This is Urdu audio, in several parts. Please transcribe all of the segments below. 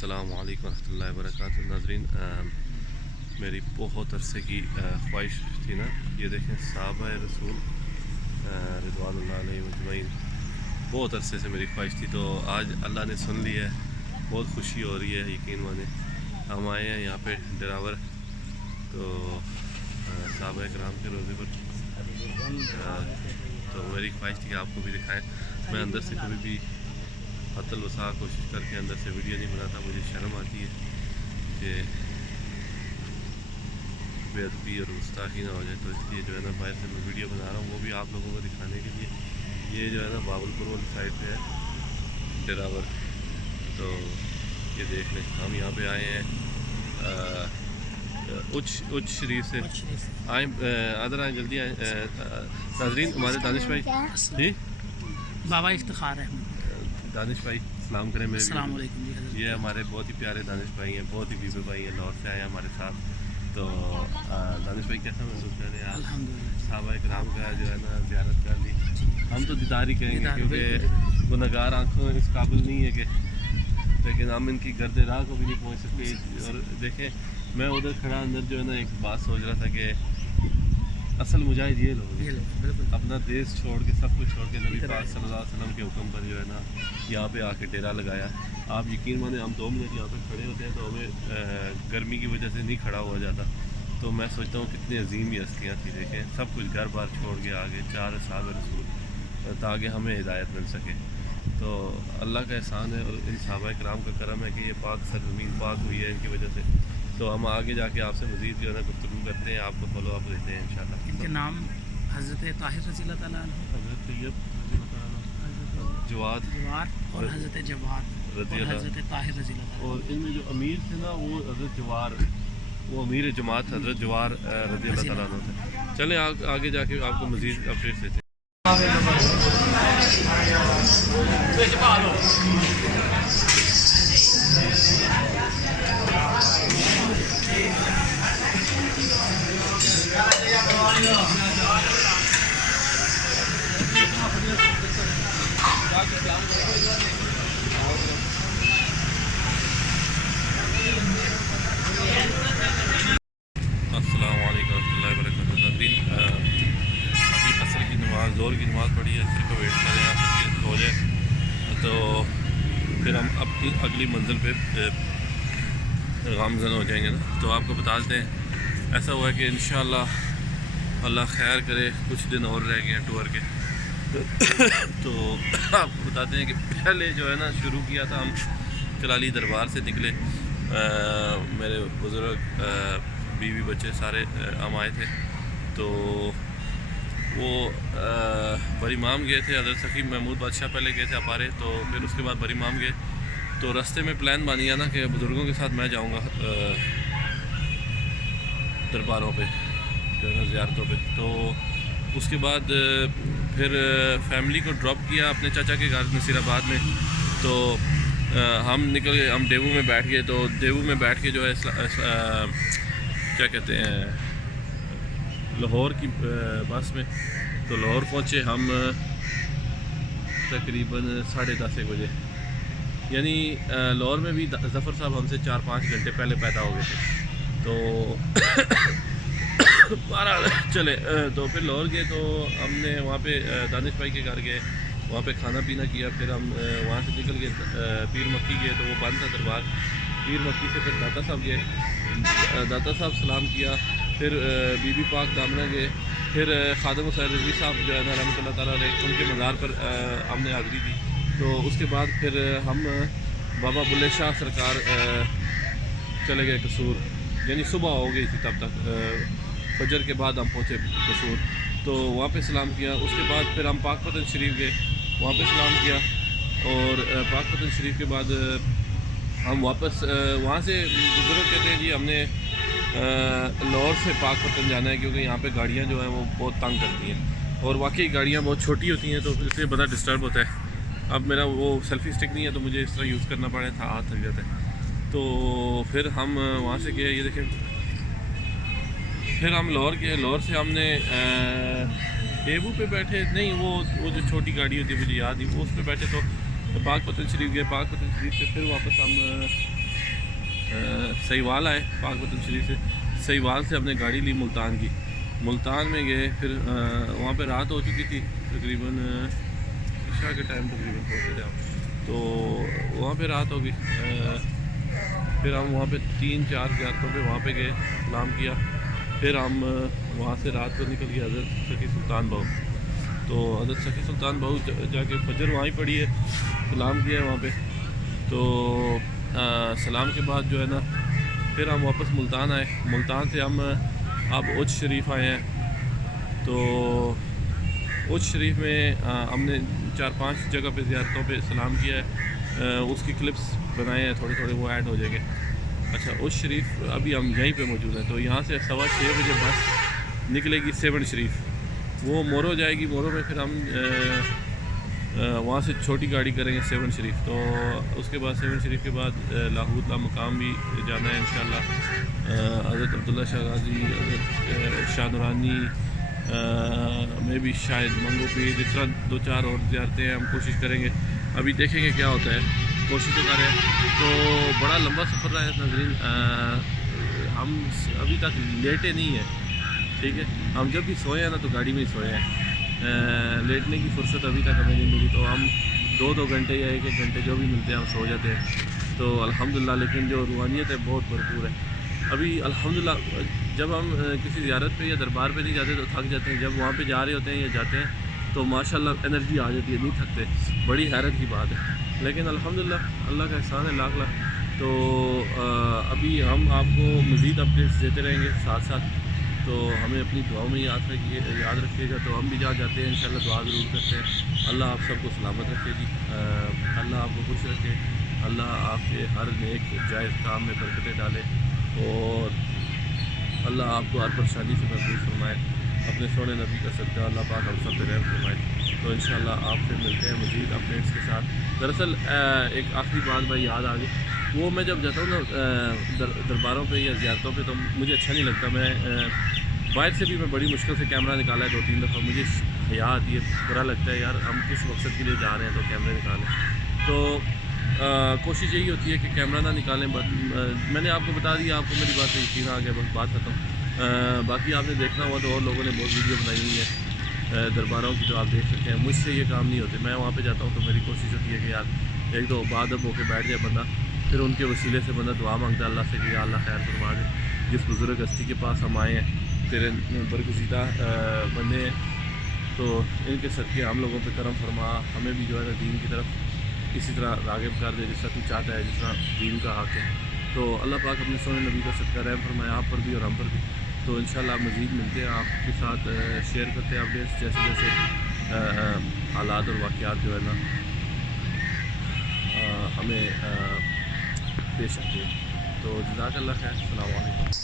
السلام علیکم ورحمۃ اللہ وبرکاتہ. ناظرین، میری بہت عرصے کی خواہش تھی نا، یہ دیکھیں صحابہ رسول رضوان اللہ علیہ مجمعین، بہت عرصے سے میری خواہش تھی، تو آج اللہ نے سن لی ہے. بہت خوشی ہو رہی ہے، یقین مانیں. ہم آئے ہیں یہاں پہ ڈراور، تو صحابہ کرام کے روزے پر، تو میری خواہش تھی کہ آپ کو بھی دکھائیں. میں اندر سے کبھی بھی حت الوسع کوشش کر کے اندر سے ویڈیو نہیں بناتا، مجھے شرم آتی ہے کہ بے ادبی اور گستاخی نہ ہو جائے، تو اس لیے جو ہے نا باہر سے میں ویڈیو بنا رہا ہوں، وہ بھی آپ لوگوں کو دکھانے کے لیے. یہ جو ہے نا بابل پور والی سائڈ پہ ہے ڈراور، تو یہ دیکھ لیں. ہم یہاں پہ آئے ہیں اچ شریف سے. آئیں ادھر آئیں، جلدی آئیں. ناظرین، ہمارے دانش بھائی، جی بابا افتخار احمد، دانش بھائی سلام کریں میرے. السلام علیکم جی. یہ ہمارے بہت ہی پیارے دانش بھائی ہیں، بہت ہی بیبے بھائی ہیں، لاہور سے آئے ہیں ہمارے ساتھ. تو دانش بھائی کیسا محسوس کر رہے ہیں آپ؟ الحمدللہ صحابہ کرام کا جو ہے نا زیارت کر لی. ہم تو دیدار ہی کہیں گے، کیونکہ گنہگار آنکھوں اس قابل نہیں ہے کہ، لیکن ہم ان کی گرد راہ کو بھی نہیں پہنچ سکتے. اور دیکھیں، میں ادھر کھڑا اندر جو ہے نا ایک بات سوچ رہا تھا کہ اصل مجاہد یہ لوگ ہیں، اپنا دیش چھوڑ کے، سب کچھ چھوڑ کے نبی پاک صلی اللہ علیہ وسلم کے حکم پر جو ہے نا یہاں پہ آ کے ڈیرا لگایا. آپ یقین مانیں، ہم 2 منٹ یہاں پہ کھڑے ہوتے ہیں تو ہمیں گرمی کی وجہ سے نہیں کھڑا ہوا جاتا. تو میں سوچتا ہوں کتنی عظیم یہ ہستیاں تھیں. دیکھیں، سب کچھ گھر بار چھوڑ کے آگے 4 صحابہ رسول تاکہ ہمیں ہدایت مل سکے. تو اللہ کا احسان ہے اور ان صحابہ کرام کا کرم ہے کہ یہ پاک سرزمین پاک ہوئی ہے ان کی وجہ سے. تو ہم آگے جا کے آپ سے مزید جو ہے نا گفتگو کرتے ہیں، آپ کو فالو اپ دیتے ہیں انشاءاللہ. ان کے نام حضرت طاہر رضی اللہ تعالیٰ عنہ، حضرت طیب رضی اللہ تعالیٰ، جواد اور حضرت جواد رضی اور اللہ، حضرت طاہر رضی اللہ تعالیٰ. اور ان میں جو امیر تھے نا وہ حضرت جوار، وہ امیر جماعت حضرت جوار رضی اللہ تعالیٰ عنہ تھے. چلیں آگے جا کے آپ کو مزید اپڈیٹ دیتے ہیں. السلام علیکم ورحمۃ اللہ وبرکاتہ. ناظرین، ابھی عصر کی نماز، زور کی نماز پڑھی ہے، عصر کا ویٹ کر رہے ہیں عصر کی ہو جائے تو پھر ہم اپنی اگلی منزل پہ گامزن ہو جائیں گے نا. تو آپ کو بتا دیتے ہیں، ایسا ہوا ہے کہ انشاءاللہ اللہ خیر کرے کچھ دن اور رہ گئے ہیں ٹور کے. تو آپ کو بتاتے ہیں کہ پہلے جو ہے نا شروع کیا تھا، ہم کلالی دربار سے نکلے، میرے بزرگ بیوی بچے سارے ہم آئے تھے. تو وہ بری مام گئے تھے، حضرت سخی محمود بادشاہ پہلے گئے تھے اپارے، تو پھر اس کے بعد بری مام گئے. تو راستے میں پلان بن گیا نا کہ بزرگوں کے ساتھ میں جاؤں گا درباروں پہ جو ہے نا زیارتوں پہ. تو اس کے بعد پھر فیملی کو ڈراپ کیا اپنے چاچا کے گھر نصیر آباد میں. تو ہم نکل گئے، ہم ڈیوو میں بیٹھ گئے. تو ڈیوو میں بیٹھ کے جو ہے کیا کہتے ہیں لاہور کی بس میں. تو لاہور پہنچے ہم تقریباً 10:30 بجے. یعنی لاہور میں بھی ظفر صاحب ہم سے 4-5 گھنٹے پہلے پیدا ہو گئے تھے. تو 12 چلے. تو پھر لاہور گئے تو ہم نے وہاں پہ دانش بھائی کے گھر گئے، وہاں پہ کھانا پینا کیا. پھر ہم وہاں سے نکل گئے پیر مکی گئے، تو وہ بند تھا دربار. پیر مکی سے پھر داتا صاحب گئے، داتا صاحب سلام کیا. پھر بی بی پاک دامنہ گئے. پھر خادم حسین رضوی صاحب جو ہے نا رحمۃ اللہ تعالیٰ علیہ، ان کے مزار پر ہم نے حاضری دی. تو اس کے بعد پھر ہم بابا بلے شاہ سرکار چلے گئے قصور. یعنی صبح ہو گئی تھی تب تک، فجر کے بعد ہم پہنچے قصور. تو وہاں پہ سلام کیا. اس کے بعد پھر ہم پاک پتن شریف گئے، وہاں پہ سلام کیا. اور پاک پتن شریف کے بعد ہم واپس وہاں سے بزرگ کہتے ہیں جی ہم نے لاہور سے پاک پتن جانا ہے، کیونکہ یہاں پہ گاڑیاں جو ہیں وہ بہت تنگ کرتی ہیں، اور واقعی گاڑیاں بہت چھوٹی ہوتی ہیں، تو اس سے بڑا ڈسٹرب ہوتا ہے. اب میرا وہ سیلفی اسٹک نہیں ہے تو مجھے اس طرح یوز کرنا پڑے تھا، ہاتھ تھک جاتا ہے. تو پھر ہم وہاں سے گئے، یہ دیکھیں، پھر ہم لاہور گئے. لاہور سے ہم نے ڈیوو پہ بیٹھے، نہیں وہ جو چھوٹی گاڑی ہوتی ہے مجھے یاد ہی، وہ اس پہ بیٹھے. تو پاک پتن شریف گئے. پاک پتن شریف سے پھر واپس ہم سیوال آئے پاک وطن شریف سے. سیوال سے ہم نے گاڑی لی ملتان کی. ملتان میں گئے, پھر وہاں پہ رات ہو چکی تھی تقریباً عشاء کے ٹائم تقریباً پہنچے تھے ہم, تو وہاں پہ رات ہو گئی. پھر ہم وہاں پہ 3-4 زیارتوں پہ وہاں پہ گئے, سلام کیا. پھر ہم وہاں سے رات کو نکل گئے حضرت سخی سلطان بہو. تو حضرت سخی سلطان بہو جا کے فجر وہاں ہی پڑھی ہے, سلام کیا ہے وہاں پہ. تو سلام کے بعد جو ہے نا پھر ہم واپس ملتان آئے. ملتان سے ہم اب اوچھ شریف آئے ہیں. تو اوچھ شریف میں ہم نے 4-5 جگہ پہ زیارتوں پہ سلام کیا ہے. اس کی کلپس بنائے ہیں تھوڑے تھوڑے, وہ ایڈ ہو جائیں گے. اچھا, اوچھ شریف ابھی ہم یہیں پہ موجود ہیں. تو یہاں سے 6:15 بجے بس نکلے گی سیون شریف, وہ مورو جائے گی. مورو میں پھر ہم وہاں سے چھوٹی گاڑی کریں گے سیون شریف. تو اس کے بعد سیون شریف کے بعد لاہور مقام بھی جانا ہے انشاءاللہ. حضرت عبداللہ شاہ غازی, حضرت شاہ نورانی میں بھی شاید منگو پیر, جس طرح 2-4 اور زیارتیں ہیں. ہم کوشش کریں گے, ابھی دیکھیں گے کیا ہوتا ہے, کوشش تو کر رہے ہیں. تو بڑا لمبا سفر رہا ہے ناظرین. ہم ابھی تک لیٹے نہیں ہیں, ٹھیک ہے. ہم جب بھی سوئے ہیں نا تو گاڑی میں ہی سوئے ہیں. لیٹنے کی فرصت ابھی تک ہمیں نہیں ملی. تو ہم 2 گھنٹے یا 1 گھنٹے جو بھی ملتے ہیں ہم سو جاتے ہیں. تو الحمدللہ, لیکن جو روحانیت ہے بہت بھرپور ہے ابھی الحمدللہ. جب ہم کسی زیارت پہ یا دربار پہ نہیں جاتے تو تھک جاتے ہیں. جب وہاں پہ جا رہے ہوتے ہیں یا جاتے ہیں تو ماشاءاللہ انرجی آ جاتی ہے, نہیں تھکتے. بڑی حیرت کی بات ہے. لیکن الحمدللہ اللہ کا احسان ہے لاکھ لاکھ. تو ابھی ہم آپ کو مزید اپڈیٹس دیتے رہیں گے ساتھ ساتھ. تو ہمیں اپنی دعاؤں میں یاد رکھیے گا. تو ہم بھی جہاں جاتے ہیں انشاءاللہ دعا ضرور کرتے ہیں. اللہ آپ سب کو سلامت رکھے جی, اللہ آپ کو خوش رکھے, اللہ آپ کے ہر نیک جائز کام میں برکتیں ڈالے, اور اللہ آپ کو ہر پریشانی سے محفوظ فرمائے. اپنے سونے نبی کا صدقہ اللہ پاک ہم سب پہ رحم فرمائے. تو انشاءاللہ آپ سے ملتے ہیں مزید اپڈیٹس کے ساتھ. دراصل ایک آخری بات بھائی یاد آ گئی. وہ میں جب جاتا ہوں نا درباروں پہ یا زیارتوں پہ تو مجھے اچھا نہیں لگتا. میں باہر سے بھی میں بڑی مشکل سے کیمرہ نکالا ہے 2-3 دفعہ. مجھے حیا آتی ہے, برا لگتا ہے یار ہم کس مقصد کے لیے جا رہے ہیں تو کیمرے نکالیں. تو کوشش یہی ہوتی ہے کہ کیمرہ نہ نکالیں. میں نے آپ کو بتا دیا, آپ کو میری بات پہ یقین آ گیا, بس بات ختم. باقی آپ نے دیکھنا ہوا تو اور لوگوں نے بہت ویڈیو بنائی ہوئی ہے درباروں کی, تو آپ دیکھ سکتے ہیں. مجھ سے یہ کام نہیں ہوتے. میں وہاں پہ جاتا ہوں تو میری کوشش ہوتی ہے کہ یار ایک تو بادب ہو کے بیٹھ جائے بندہ, پھر ان کے وسیلے سے بندہ دعا مانگتا ہے اللہ سے کہ یا اللہ خیر فرما دے. جس بزرگ ہستی کے پاس ہم آئے ہیں تیرے برگزیدہ بندے ہیں, تو ان کے صدقے ہم لوگوں پہ کرم فرما, ہمیں بھی جو ہے نا دین کی طرف اسی طرح راغب کر دے جس طرح تو چاہتا ہے, جس طرح دین کا حق ہے. تو اللہ پاک اپنے سونے نبی کا صدقہ رحم فرمائے آپ پر بھی اور ہم پر بھی. تو انشاءاللہ مزید ملتے ہیں, آپ کے ساتھ شیئر کرتے ہیں اپڈیٹس جیسے جیسے حالات اور واقعات جو ہے نا ہمیں پیش آتے ہیں. تو جزاک اللہ خیر, السلام علیکم.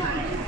Bye.